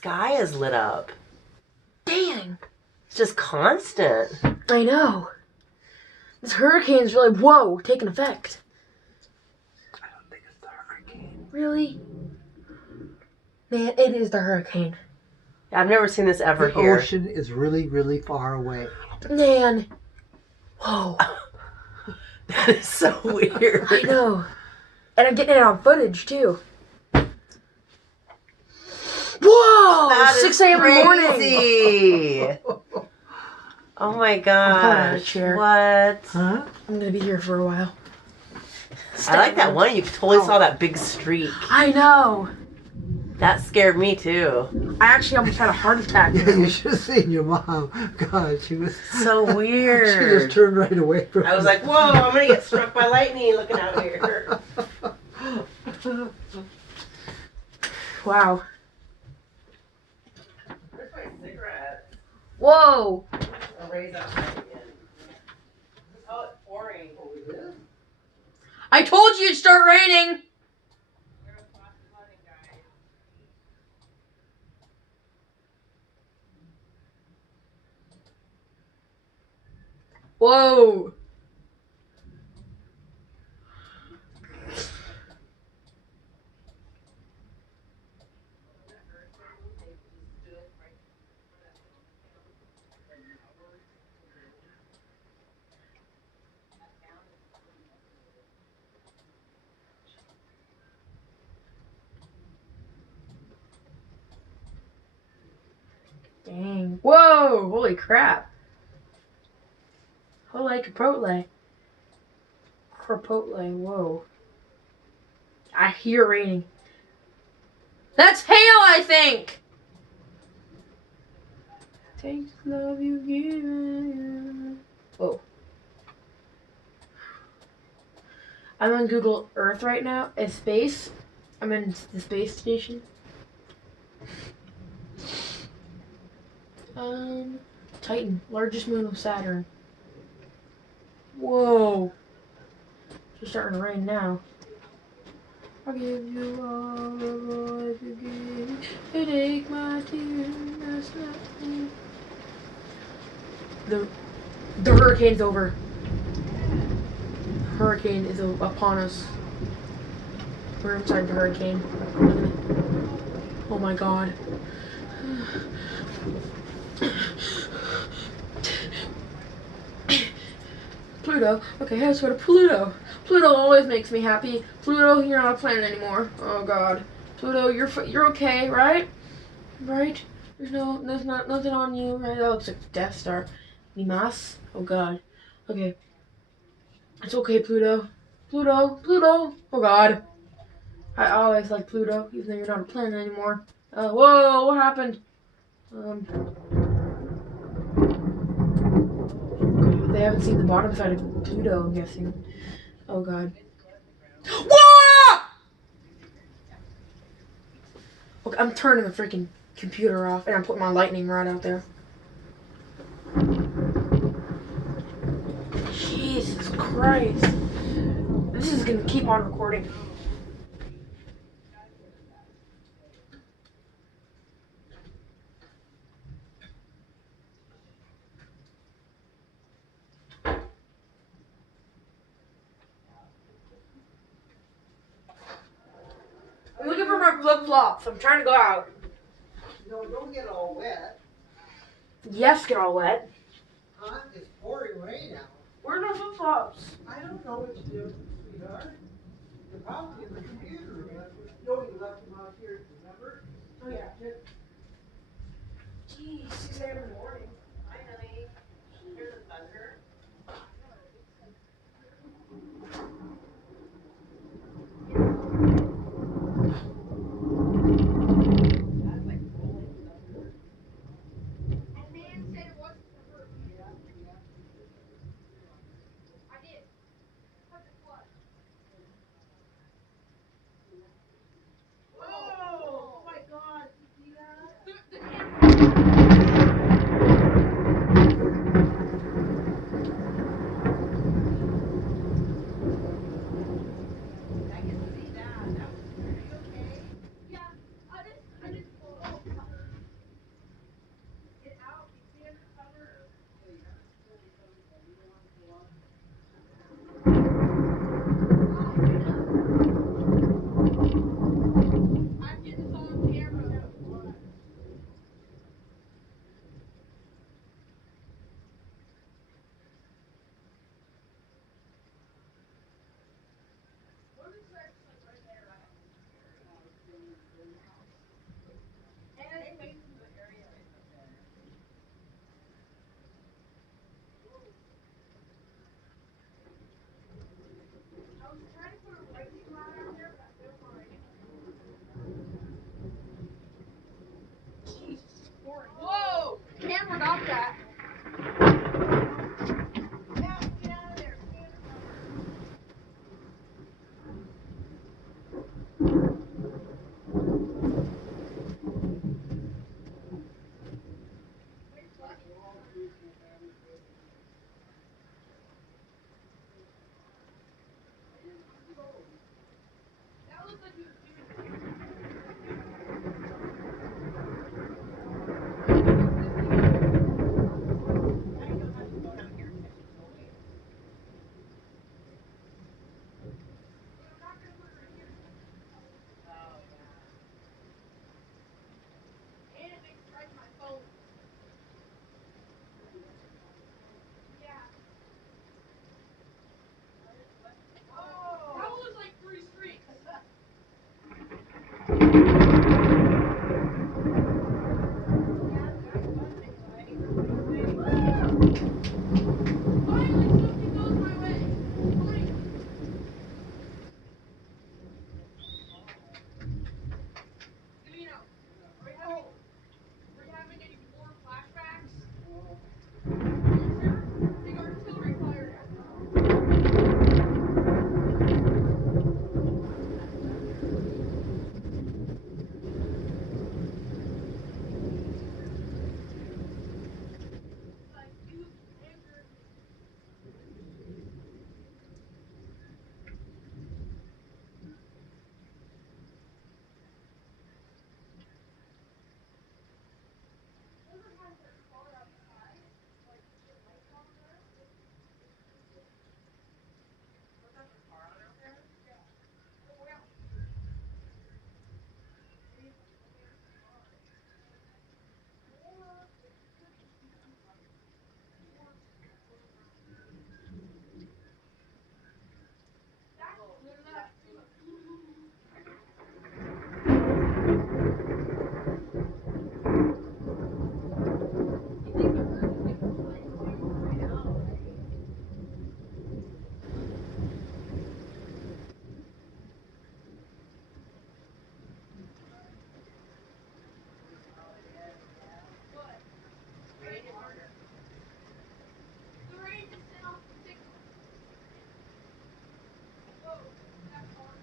sky is lit up. Dang. It's just constant. I know. This hurricane's really, whoa, taking effect. I don't think it's the hurricane. Really? Man, it is the hurricane. I've never seen this ever The here. ocean is really, really far away. Man. Whoa. That is so weird. I know. And I'm getting it on footage, too. Whoa! That is 6 a.m. in the morning. crazy. Oh my pulling out a gosh. chair. What? Huh? I'm going to be here for a while. I like that one. You totally saw that big streak. I know. That scared me too. I actually almost had a heart attack. Yeah, you should have seen your mom. God, she was So weird. She just turned right away from I was like, whoa, I'm going to get struck by lightning looking out here. Wow. Where's my cigarette? Whoa. I'll raise that light again. Oh, it's pouring. I told you it'd start raining. Whoa. Dang. Whoa. Holy crap. Holy Chipotle. Chipotle. Whoa. I hear raining. That's hail, I think. Takes love you give. Whoa. I'm on Google Earth right now. It's space. I'm in the space station. Titan, largest moon of Saturn. Whoa. It's starting to rain now. I'll give you all the voice you give. You take my tears, that's not me. The hurricane's over. Hurricane is upon us. We're inside the hurricane. Oh my god. Pluto. Okay, let's go to Pluto. Pluto always makes me happy. Pluto, you're not a planet anymore. Oh god. Pluto, you're okay, right? Right? There's not nothing on you, right? That looks like the Death Star. Nimas? Oh god. Okay. It's okay, Pluto. Pluto. Oh god. I always like Pluto, even though you're not a planet anymore. Whoa, what happened? They haven't seen the bottom side of Pluto, I'm guessing. Oh god. Whoa! Okay, I'm turning the freaking computer off and I'm putting my lightning rod out there. Jesus Christ. This is gonna keep on recording. I'm looking for my flip-flops. I'm trying to go out. No, don't get all wet. Yes, get all wet. Huh? It's pouring rain out. Where's my flip-flops? I don't know what to do, sweetheart. They're probably in the computer room. No, you left them out here, remember? Oh yeah. Jeez, 6 a.m. in the morning. Finally. Hear the thunder? Stop that. Get out of there. That looks like he was doing and it makes strike my phone. Yeah. That was like 3 streaks. Finally, something goes my way. Finally. Camino, are we having any more flashbacks? Are you sure? Big artillery fire. Like, you angered me. The rain just sent off the signal. Whoa, that's hard.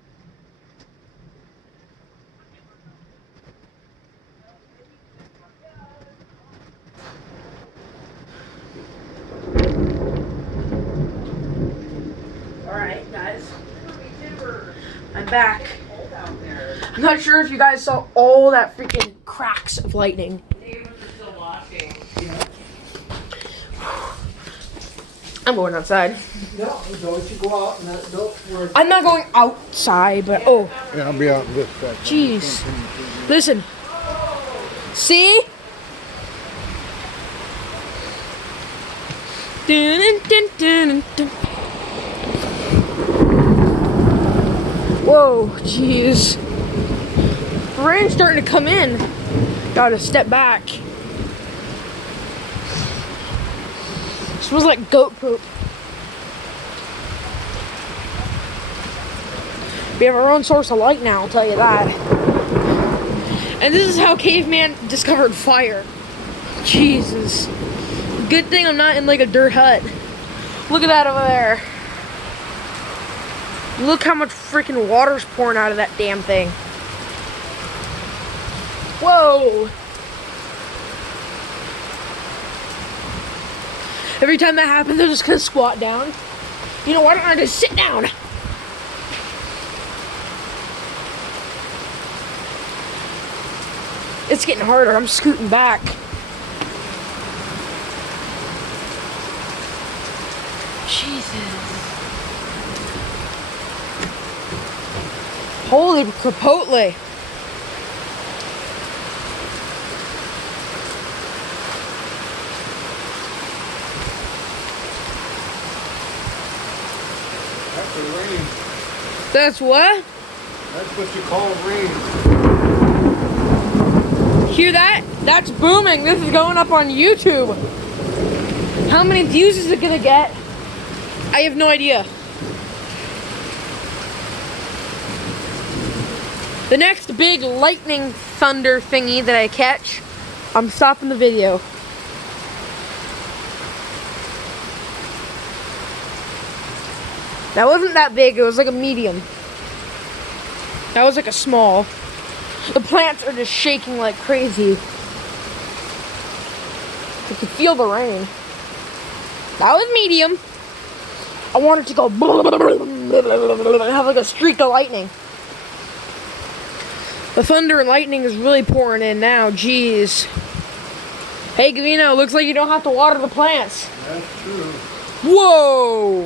Alright, guys. I'm back. I'm not sure if you guys saw all that freaking cracks of lightning. I'm going outside. No, don't you go out and don't. I'm not going outside, but oh. Yeah, I'll be out in this second. Jeez. Listen. See? Dun, dun, dun, dun. Whoa, jeez. Rain's starting to come in. Gotta step back. Smells like goat poop. We have our own source of light now, I'll tell you that. And this is how caveman discovered fire. Jesus. Good thing I'm not in like a dirt hut. Look at that over there. Look how much freaking water's pouring out of that damn thing. Whoa. Every time that happens, I'm just gonna squat down. You know, why don't I just sit down? It's getting harder. I'm scooting back. Jesus. Holy capotle. That's the rain. That's what? That's what you call rain. Hear that? That's booming. This is going up on YouTube. How many views is it gonna get? I have no idea. The next big lightning thunder thingy that I catch, I'm stopping the video. That wasn't that big. It was like a medium. That was like a small. The plants are just shaking like crazy. You can feel the rain. That was medium. I want it to go have like a streak of lightning. The thunder and lightning is really pouring in now. Jeez. Hey, Gavino, looks like you don't have to water the plants. That's true. Whoa!